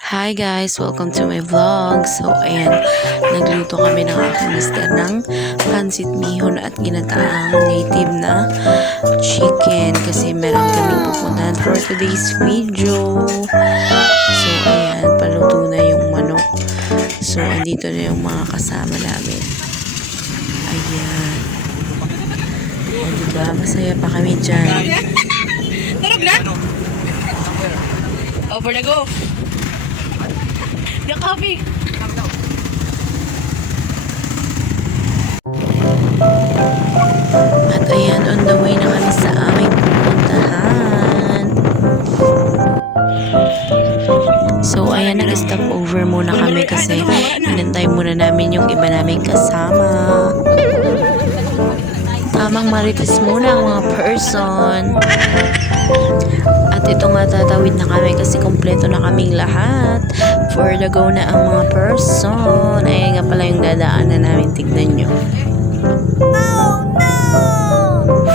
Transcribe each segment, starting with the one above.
Hi guys! Welcome to my vlog. So, ayan, nagluto kami ng aking mister ng pansit bihon at ginataang native na chicken kasi meron kaming pupuntahan for today's video. So, ayan, paluto na yung manok. So, andito na yung mga kasama namin. Ayan. O, diba? Masaya pa kami dyan. Tarog na? Over na go. The coffee. At ayan, on the way na kami sa aming pupuntahan. So, ayan, nag-stop over muna kami kasi inantay muna namin yung iba naming kasama. Tamang marites muna ang mga person. At ito nga, tatawid na kami kasi kompleto na kaming lahat. For the go na ang mga person. Ayan nga pala yung dadaanan namin. Tignan nyo.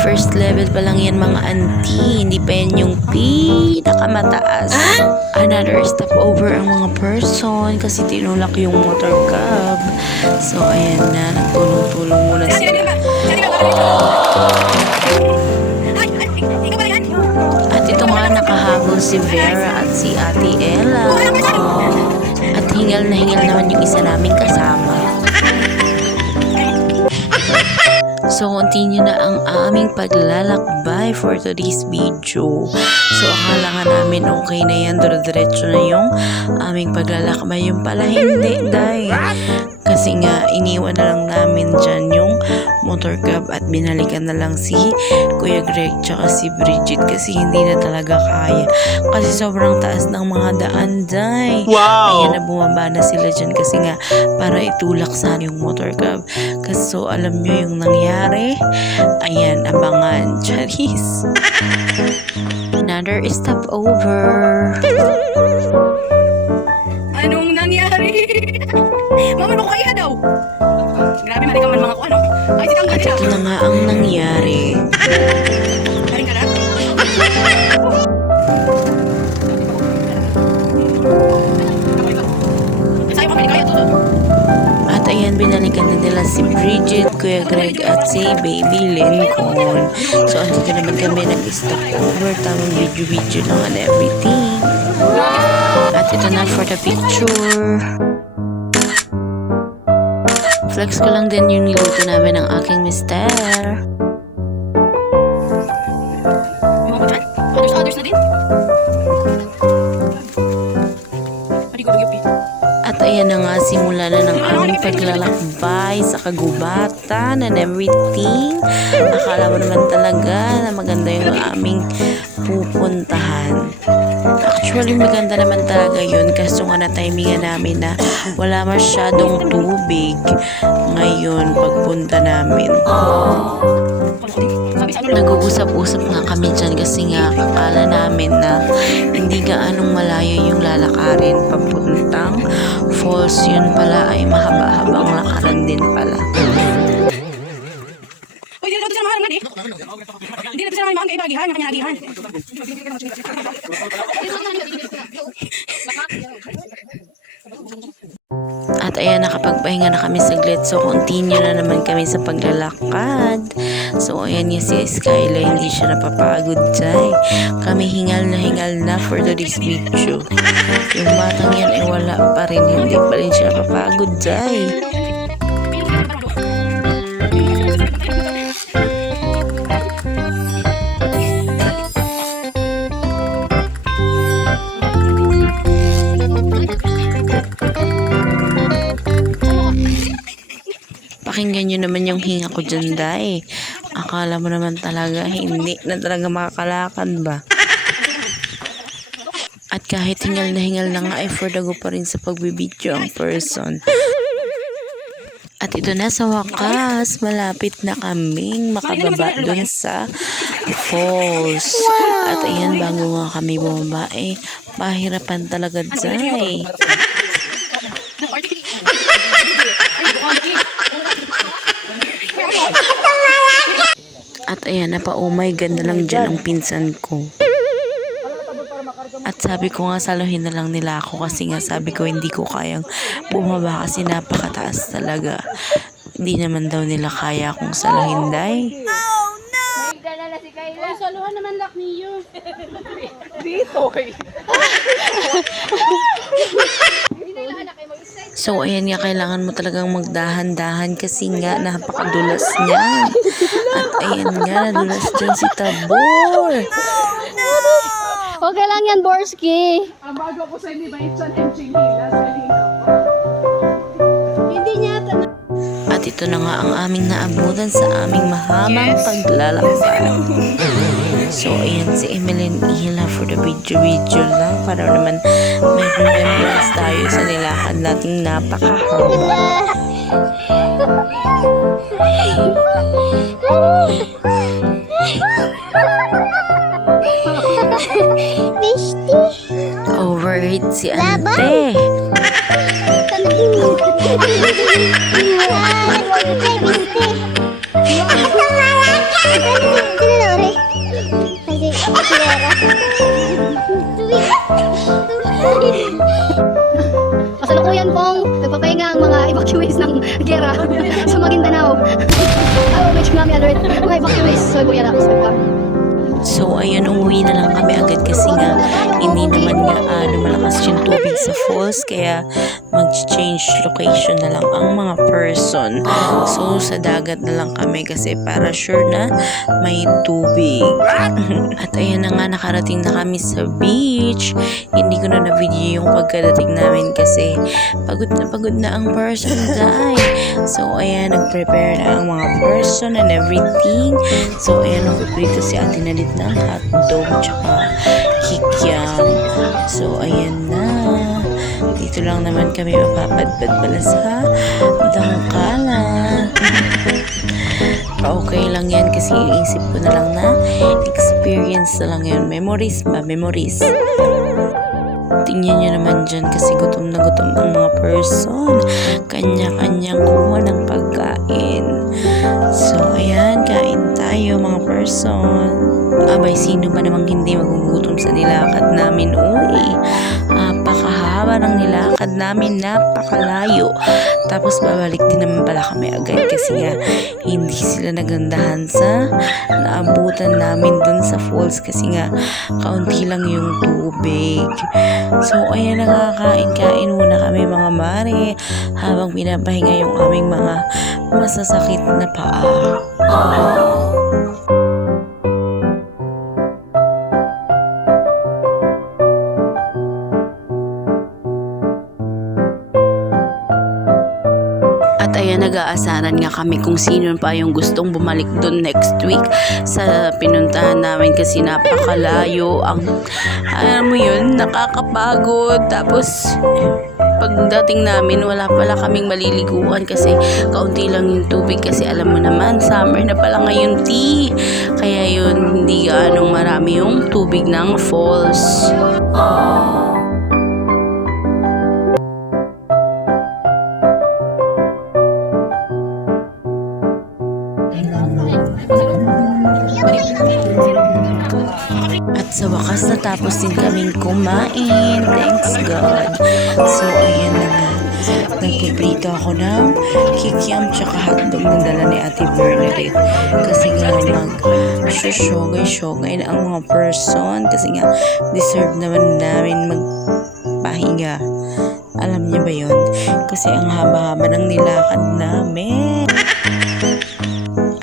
First level pa lang yan mga auntie. Hindi pa yan yung pinakamataas. Another stop over ang mga person kasi tinulak yung motor cab. So ayan na, nagtulong-tulong muna sila. At ito nga, nakahabol si Vera at si Ate Ella. At hingal na hingal naman yung isa naming kasama. So, continue na ang aming paglalakbay for today's video. So, akala nga namin okay na yan, diretso na yung aming paglalakbay. Yung pala hindi, dahil kasi nga, iniwan na lang namin dyan yung motor cab at binalikan na lang si Kuya Greg tsaka si Bridget kasi hindi na talaga kaya. Kasi sobrang taas ng mga daan, day. Wow! Ayan na, bumaba na sila dyan kasi nga, para itulak sana yung motor cab. Kasi so, alam nyo yung nangyari. Ayan, abangan. Charis. Another stop over. Anong nangyari? Mama, mo kaya daw. Grabe, mali ka man mga ano. Ay, si At ito na nga ang nangyari. Karing ka na? Sa'yo pa, kaya to. At ayan, binalikan na nila si Bridget, Kuya Greg at si Baby Lincoln. So, andito naman kami nag-stop over. Tamang video lang and everything. At ito na for the picture. Flex ko lang din yung niluto namin ng aking mister. Others na din. At ayan na nga, simula na ng aming paglalakbay sa kagubatan and everything. Akala mo naman talaga na maganda yung aming pupuntahan. Actually, maganda naman talaga yun kasi nga na-timingan namin na wala masyadong tubig ngayon pagpunta namin. Nag-uusap-usap nga kami dyan kasi nga akala namin na hindi gaanong malayo yung lalakarin papuntang falls. Yun pala ay mahaba-habang lakaran din pala. Uy, di na ito sila maharang nga di. Hindi na ito sila maharang kaibagihan. Nga kanya At ayan, nakapagpahinga na kami saglit. So, continue na naman kami sa paglalakad. So, ayan yung si Skyla. Hindi siya napapagod dyan. Kami hingal na for today's video. Yung batang yan ay wala pa rin. Hindi pa rin siya napapagod dyan. Pakinggan nyo naman yung hinga ko dyan, day. Akala mo naman talaga, hindi na talaga makakalakad ba? At kahit hingal na nga, ay for the go pa rin sa pagbibidyo ang person. At ito na sa wakas, malapit na kaming makababa dun sa falls. At ayan, bago nga kami bumaba, pahirapan talaga dyan. At ayan, napa-oh my God na lang dyan ang pinsan ko. At sabi ko nga saluhin na lang nila ako kasi nga sabi ko hindi ko kayang bumaba kasi napakataas talaga. Hindi naman daw nila kaya kung saluhin day. Ay, saluhan naman lak niyo. So ayan nga, kailangan mo talagang magdahan-dahan kasi nga napakadulas niyan. At ayan nga, nadulas dyan si Tabor. Okay lang yan, Borski. Ang bago ko sa hindi ba itsan enchiladas kanina. Hindi niya At ito na nga ang aming naabutan sa aming mahabang paglalakbay. So ayan si Emeline Ihila for the video lang para naman may remembrance tayo sa nilakad nating napakahaba. Overheat si ante. Kasalukuyan pong nagpapahinga ang mga evacuees ng gera sa Maguindanao. Medyo namin alert mga evacuees sa Buya lang. So ayun, umuwi na lang kami agad kasi nga hindi naman nga malakas yung tubig sa falls kaya mag-change location na lang ang mga person. So sa dagat na lang kami kasi para sure na may tubig. At ayun na nga, nakarating na kami sa beach. Hindi ko na na-video yung pagkadating namin kasi pagod na ang person guys. So ayan, nag-prepare na ang mga person and everything. So ayan, nagpiprito si Ate Nalit ng hotdog tsaka kikiam. So ayan na, dito lang naman kami mapapadpad pala sa dangkala. Okay lang yan kasi iisip ko na lang na experience na lang yun. Memories ba? Memories. Tingnan nyo naman dyan kasi gutom na gutom ang mga person. Kanya-kanyang kuha ng pagkain. So ayan, kain tayo mga person. Abay, sino ba namang hindi magugutom sa nilakad namin? Uy, napakahaba ng nilakad namin, napakalayo. Tapos babalik din naman pala kami agad kasi nga hindi sila nagandahan sa naabutan namin dun sa falls kasi nga kaunti lang yung tubig. So ayan, nakakain-kain muna kami mga mare habang pinapahinga yung aming mga masasakit na paa. At ayan, nag-aasaran nga kami kung sino pa yung gustong bumalik doon next week sa pinuntahan namin kasi napakalayo. Alam mo yun, nakakapagod. Tapos pagdating namin, wala pala kaming maliliguan kasi kaunti lang yung tubig kasi alam mo naman, summer na pala ngayon, kaya yun, hindi ganong marami yung tubig ng falls. At sa wakas natapos din kaming kumain. Thanks God. So ayan na nga. Nagpiprito ako ng kikiam tsaka hotdog na dala ni Ate Bernadette. Kasi nga mag-shogay na ang mga person. Kasi nga deserve naman namin magpahinga. Alam niya ba yun? Kasi ang haba-haba ng nilakad namin.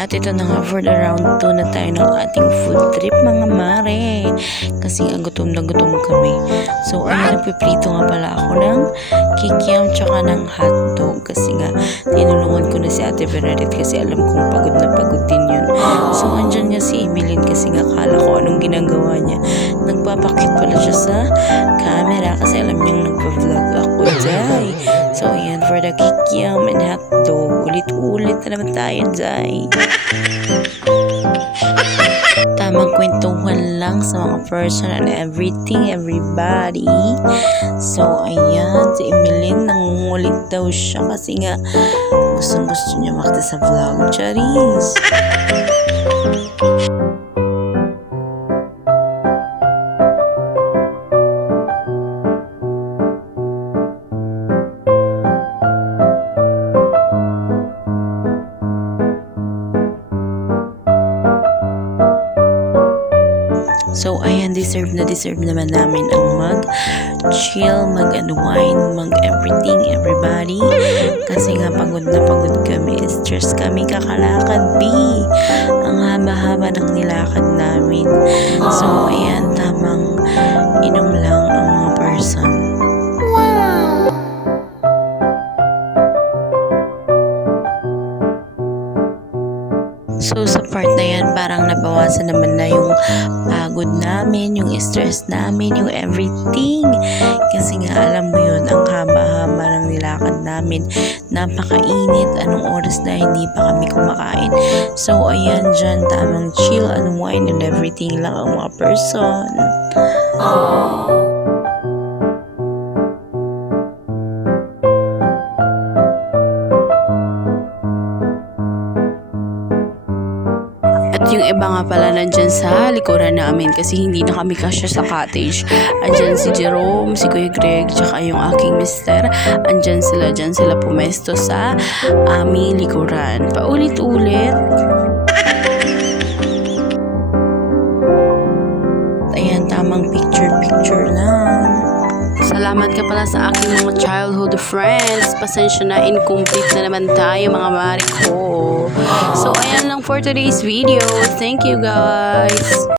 At ito na nga, for the round 2 na tayo ng ating food trip mga mare. Kasi nga gutom na gutom kami. So ayun, nagpiprito nga pala ako ng kikiam tsaka ng hotdog. Kasi nga, tinulungan ko na si Ate Bernadette kasi alam kong pagod na pagod din yun. So andyan nga si Emeline kasi nga kala ko anong ginagawa niya. Nagpapakit pala siya sa camera kasi alam niyang nagpa-vlog ako dyan. So ayan, for the kikiam and hotdog, ulit-ulit na naman tayo dyan. Tamang kwentuhan lang sa mga person and everything, everybody. So ayan, si Emeline nangungulit daw siya kasi nga gustong-gusto niya makita sa vlog. Charis! So, ayan, deserve naman namin ang mag-chill, mag-unwind, mag-everything, everybody. Kasi nga, pagod na pagod kami, stress kami, kakalakad, B. Ang haba-haba ng nilakad namin. So, ayan, tamang inom lang ang mga person. So, sa part na yan, parang nabawasan naman na yung pagod namin, yung stress namin, yung everything. Kasi nga, alam mo yun, ang haba-haba ng nilakad namin. Napakainit, anong oras na hindi pa kami kumakain. So, ayan dyan, tamang chill, unwind, and everything lang ang mga person. At yung iba nga pala nandyan sa likuran namin kasi hindi na kami kasya sa cottage. Andyan si Jerome, si Kuya Greg, tsaka yung aking mister. Andyan sila, dyan sila pumesto sa aming likuran. Paulit-ulit. Ayan, tamang picture-picture lang. Salamat ka pala sa aking mga childhood friends. Pasensya na, incomplete na naman tayo mga mari ko. So, ayan lang for today's video. Thank you guys.